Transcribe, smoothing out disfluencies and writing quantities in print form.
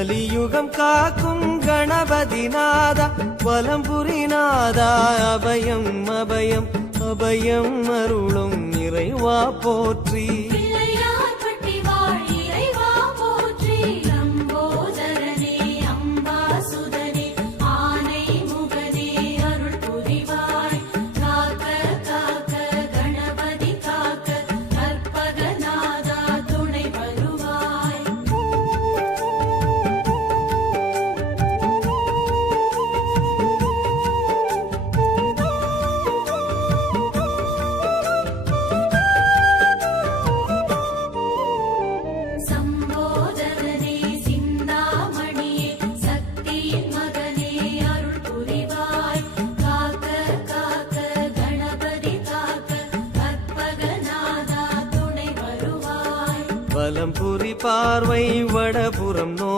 கலியுகம் காக்கும் கணபதி நாதா வலம்புரி நாதா அபயம் அபயம் அபயம் அருளும் இறைவா போற்றி. வலம்புரி பார்வை வடபுறம்